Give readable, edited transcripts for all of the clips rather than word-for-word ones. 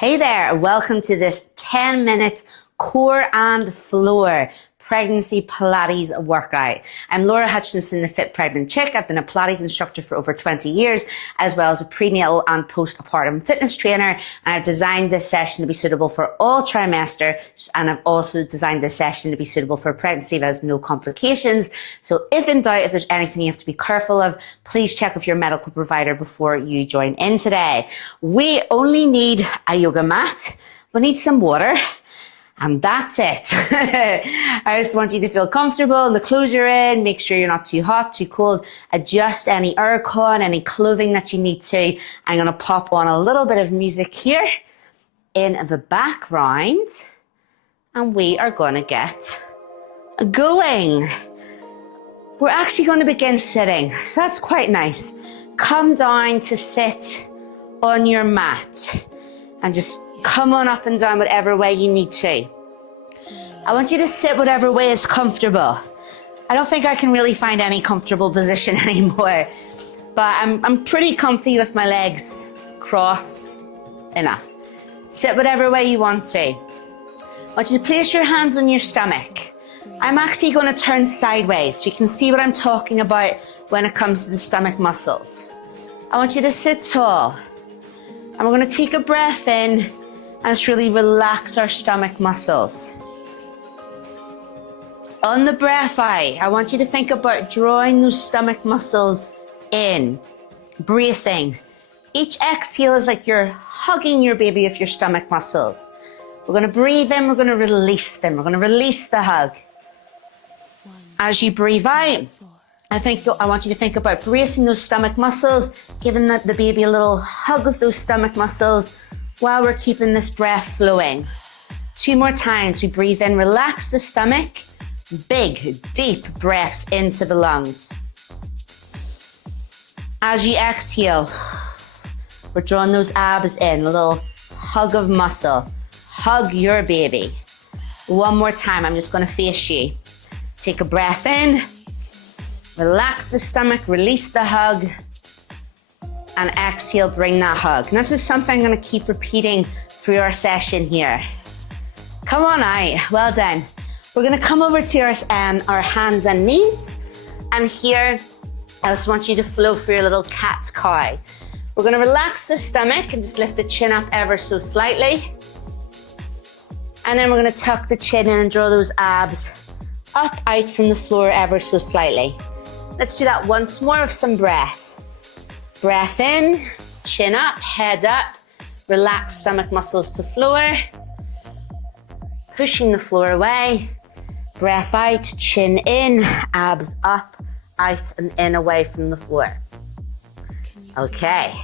Hey there, welcome to this 10-minute core and floor pregnancy Pilates workout. I'm Laura Hutchinson, the Fit Pregnant Chick. I've been a Pilates instructor for over 20 years, as well as a prenatal and postpartum fitness trainer. And I've designed this session to be suitable for all trimesters. And I've also designed this session to be suitable for pregnancy that has no complications. So if in doubt, if there's anything you have to be careful of, please check with your medical provider before you join in today. We only need a yoga mat. We need some water. And that's it. I just want you to feel comfortable in the clothes you're in. Make sure you're not too hot, too cold. Adjust any aircon, any clothing that you need to. I'm going to pop on a little bit of music here in the background. And we are going to get going. We're actually going to begin sitting. So that's quite nice. Come down to sit on your mat. And just come on up and down whatever way you need to. I want you to sit whatever way is comfortable. I don't think I can really find any comfortable position anymore, but I'm pretty comfy with my legs crossed enough. Sit whatever way you want to. I want you to place your hands on your stomach. I'm actually going to turn sideways so you can see what I'm talking about when it comes to the stomach muscles. I want you to sit tall. And we're going to take a breath in and just really relax our stomach muscles. On the breath out, I want you to think about drawing those stomach muscles in, bracing. Each exhale is like you're hugging your baby with your stomach muscles. We're going to breathe in, we're going to release them. We're going to release the hug. As you breathe out, I want you to think about bracing those stomach muscles, giving the baby a little hug of those stomach muscles while we're keeping this breath flowing. 2 more times. We breathe in, relax the stomach. Big, deep breaths into the lungs. As you exhale, we're drawing those abs in, a little hug of muscle. Hug your baby. 1 more time. I'm just going to face you. Take a breath in. Relax the stomach, release the hug, and exhale, bring that hug. And that's just something I'm going to keep repeating through our session here. Come on out, well done. We're going to come over to our hands and knees, and here I just want you to flow through your little cat's cow. We're going to relax the stomach and just lift the chin up ever so slightly. And then we're going to tuck the chin in and draw those abs up out from the floor ever so slightly. Let's do that once more with some breath. Breath in, chin up, head up, relax stomach muscles to floor. Pushing the floor away. Breath out, chin in, abs up, out and in away from the floor. Okay,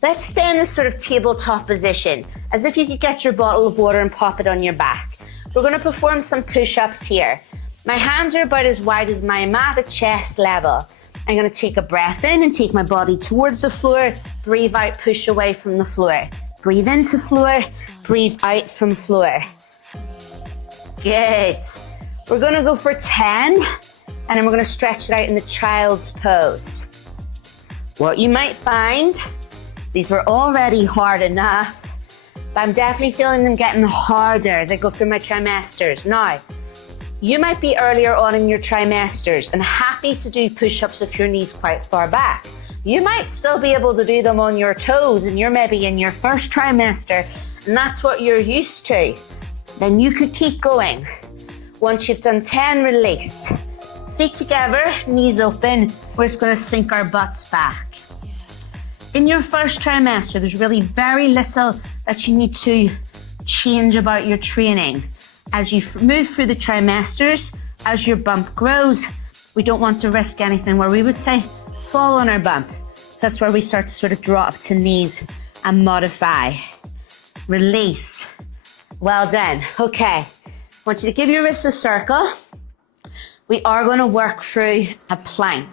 let's stay in this sort of tabletop position, as if you could get your bottle of water and pop it on your back. We're going to perform some push-ups here. My hands are about as wide as my mat at chest level. I'm going to take a breath in and take my body towards the floor. Breathe out, push away from the floor. Breathe into floor, breathe out from floor. Good. We're going to go for 10, and then we're going to stretch it out in the child's pose. What you might find, these were already hard enough, but I'm definitely feeling them getting harder as I go through my trimesters. Now, you might be earlier on in your trimesters and happy to do push-ups with your knees quite far back. You might still be able to do them on your toes and you're maybe in your first trimester and that's what you're used to. Then you could keep going. Once you've done 10, release. Feet together, knees open. We're just going to sink our butts back. In your first trimester, there's really very little that you need to change about your training. As you move through the trimesters, as your bump grows, we don't want to risk anything where we would say fall on our bump. So that's where we start to sort of draw up to knees and modify. Release. Well done. Okay. I want you to give your wrists a circle. We are going to work through a plank.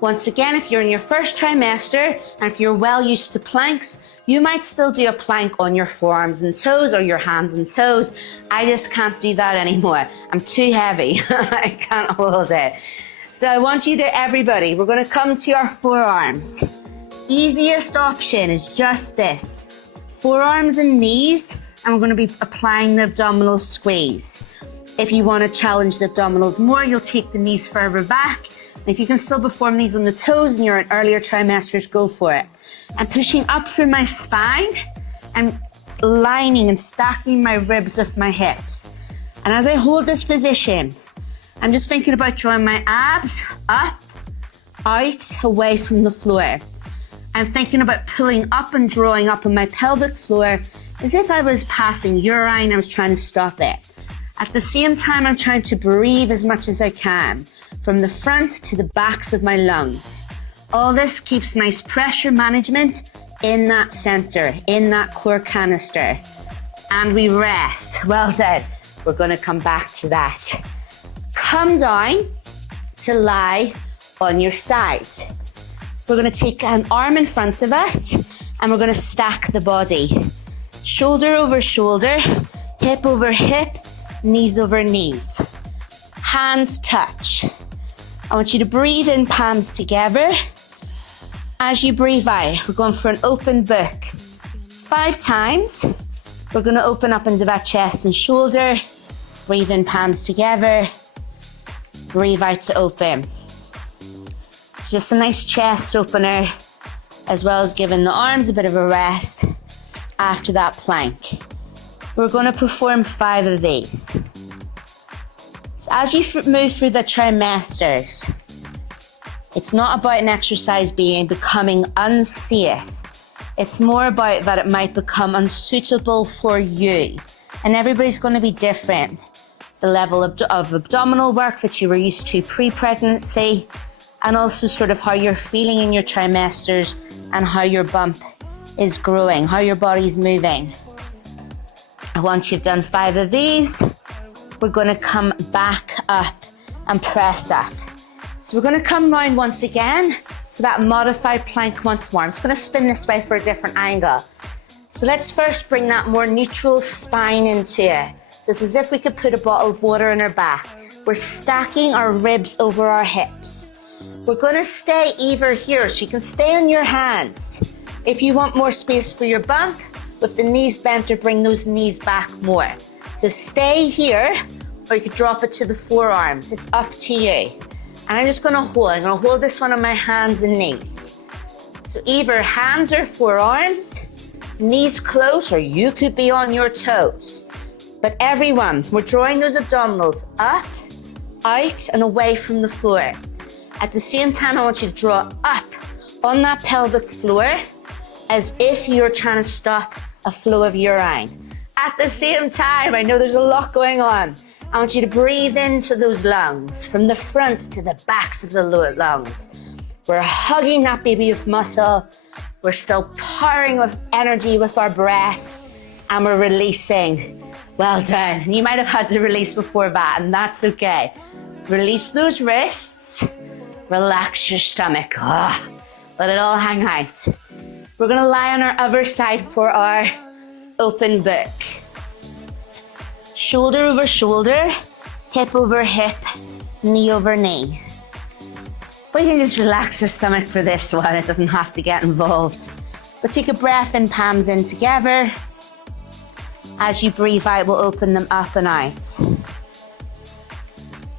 Once again, if you're in your first trimester and if you're well used to planks, you might still do a plank on your forearms and toes or your hands and toes. I just can't do that anymore. I'm too heavy. I can't hold it. So I want you to, everybody, we're going to come to our forearms. Easiest option is just this. forearms and knees, and we're going to be applying the abdominal squeeze. If you want to challenge the abdominals more, you'll take the knees further back. If you can still perform these on the toes and you're in earlier trimesters, go for it. I'm pushing up through my spine and lining and stacking my ribs with my hips. And as I hold this position, I'm just thinking about drawing my abs up, out, away from the floor. I'm thinking about pulling up and drawing up on my pelvic floor as if I was passing urine, I was trying to stop it. At the same time, I'm trying to breathe as much as I can, from the front to the backs of my lungs. All this keeps nice pressure management in that center, in that core canister. And we rest. Well done. We're going to come back to that. Come down to lie on your side. We're going to take an arm in front of us and we're going to stack the body. Shoulder over shoulder, hip over hip, knees over knees. Hands touch. I want you to breathe in, palms together. As you breathe out, we're going for an open book. 5 times. We're going to open up into that chest and shoulder. Breathe in, palms together. Breathe out to open. It's just a nice chest opener, as well as giving the arms a bit of a rest after that plank. We're going to perform 5 of these. So as you move through the trimesters, it's not about an exercise becoming unsafe. It's more about that it might become unsuitable for you. And everybody's going to be different. The level of abdominal work that you were used to pre-pregnancy, and also sort of how you're feeling in your trimesters and how your bump is growing, how your body's moving. Once you've done 5 of these, we're going to come back up and press up. So we're going to come round once again for that modified plank once more. I'm just going to spin this way for a different angle. So let's first bring that more neutral spine into it. It's as if we could put a bottle of water in our back. We're stacking our ribs over our hips. We're going to stay either here, so you can stay on your hands. If you want more space for your bump, with the knees bent, or bring those knees back more. So stay here, or you could drop it to the forearms. It's up to you. And I'm just going to hold. I'm going to hold this one on my hands and knees. So either hands or forearms, knees close, or you could be on your toes. But everyone, we're drawing those abdominals up, out, and away from the floor. At the same time, I want you to draw up on that pelvic floor as if you're trying to stop a flow of urine. At the same time, I know there's a lot going on. I want you to breathe into those lungs, from the fronts to the backs of the lower lungs. We're hugging that baby with muscle. We're still powering with energy with our breath, and we're releasing. Well done. And you might have had to release before that, and that's okay. Release those wrists. Relax your stomach. Let it all hang out. We're going to lie on our other side for our open book. Shoulder over shoulder, hip over hip, knee over knee. We can just relax the stomach for this one. It doesn't have to get involved. But take a breath in, palms in together. As you breathe out, we'll open them up and out.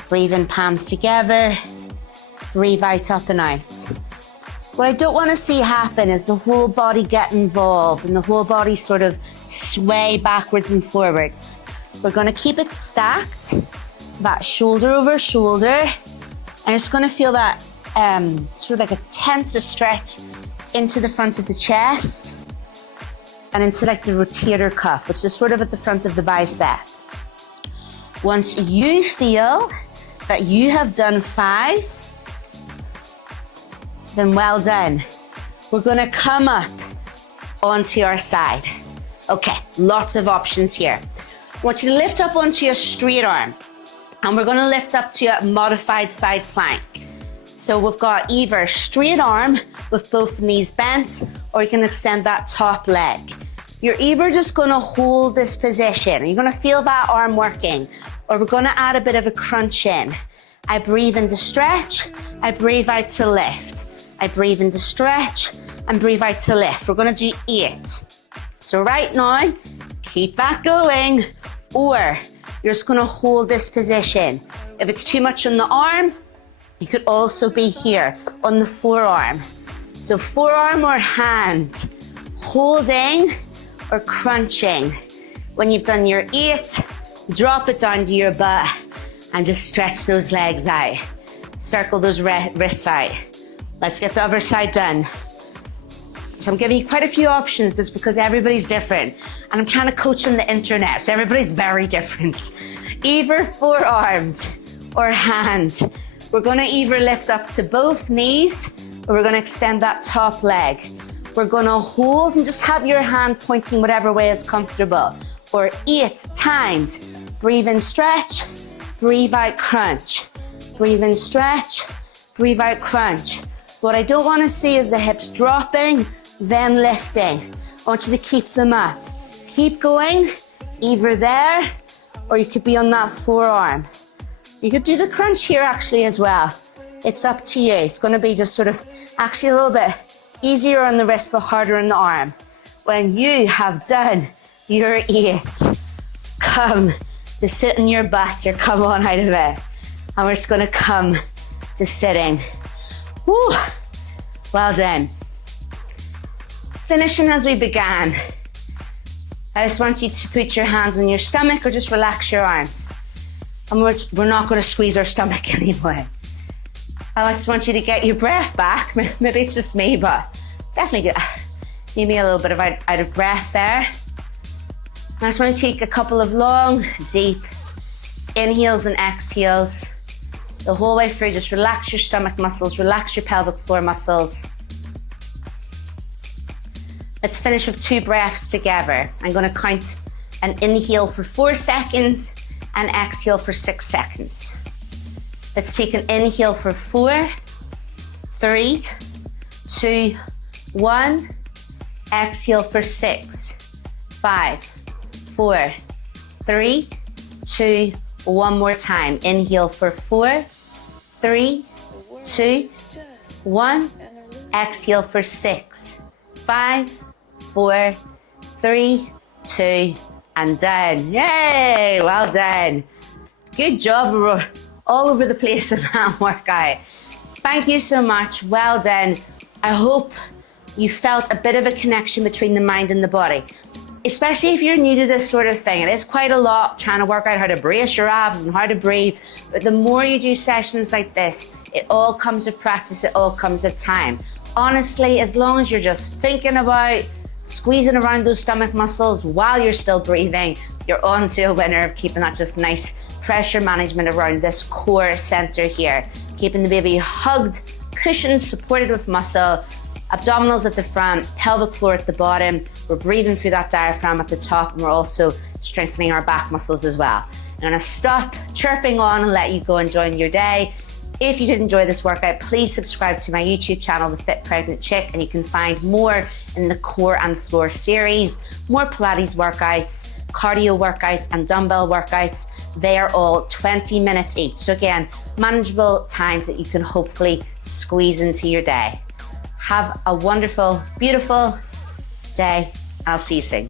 Breathe in, palms together. Breathe out, up and out. What I don't want to see happen is the whole body get involved and the whole body sort of sway backwards and forwards. We're going to keep it stacked, that shoulder over shoulder. And you're just going to feel that sort of like a tense stretch into the front of the chest and into like the rotator cuff, which is sort of at the front of the bicep. Once you feel that you have done 5, then well done. We're going to come up onto our side. Okay, lots of options here. I want you to lift up onto your straight arm, and we're going to lift up to a modified side plank. So we've got either straight arm with both knees bent, or you can extend that top leg. You're either just going to hold this position, you're going to feel that arm working, or we're going to add a bit of a crunch in. I breathe in to stretch, I breathe out to lift. I breathe in to stretch and breathe out to lift. We're going to do 8. So right now, keep that going, or you're just gonna hold this position. If it's too much on the arm, you could also be here on the forearm. So forearm or hand, holding or crunching. When you've done your 8, drop it down to your butt and just stretch those legs out. Circle those wrists out. Let's get the other side done. So I'm giving you quite a few options, but it's because everybody's different. And I'm trying to coach on the internet, so everybody's very different. Either forearms or hands. We're gonna either lift up to both knees, or we're gonna extend that top leg. We're gonna hold and just have your hand pointing whatever way is comfortable. For 8 times. Breathe in, stretch, breathe out, crunch. Breathe in, stretch, breathe out, crunch. What I don't wanna see is the hips dropping, then lifting. I want you to keep them up. Keep going, either there, or you could be on that forearm. You could do the crunch here actually as well. It's up to you. It's gonna be just sort of actually a little bit easier on the wrist, but harder on the arm. When you have done your 8, come to sit in your butt or come on out of it. And we're just gonna come to sitting. Woo. Well done. Finishing as we began. I just want you to put your hands on your stomach or just relax your arms. And we're not gonna squeeze our stomach anymore. I just want you to get your breath back. Maybe it's just me, but definitely maybe a little bit of out of breath there. I just want to take a couple of long, deep inhales and exhales. The whole way through, just relax your stomach muscles, relax your pelvic floor muscles. Let's finish with 2 breaths together. I'm going to count an inhale for 4 seconds and exhale for 6 seconds. Let's take an inhale for 4, 3, 2, 1. Exhale for 6, 5, 4, 3, 2, 1 more time. Inhale for 4, 3, 2, 1. Exhale for 6, 5, 4, 3, 2, and down. Yay, well done. Good job, we're all over the place in that workout. Thank you so much, well done. I hope you felt a bit of a connection between the mind and the body. Especially if you're new to this sort of thing. It is quite a lot trying to work out how to brace your abs and how to breathe. But the more you do sessions like this, it all comes with practice, it all comes with time. Honestly, as long as you're just thinking about squeezing around those stomach muscles while you're still breathing, you're on to a winner of keeping that just nice pressure management around this core center here. Keeping the baby hugged, cushioned, supported with muscle, abdominals at the front, pelvic floor at the bottom. We're breathing through that diaphragm at the top, and we're also strengthening our back muscles as well. I'm gonna stop chirping on and let you go and join your day. If you did enjoy this workout, please subscribe to my YouTube channel, The Fit Pregnant Chick, and you can find more in the core and floor series, more Pilates workouts, cardio workouts, and dumbbell workouts. They are all 20 minutes each. So again, manageable times that you can hopefully squeeze into your day. Have a wonderful, beautiful day. I'll see you soon.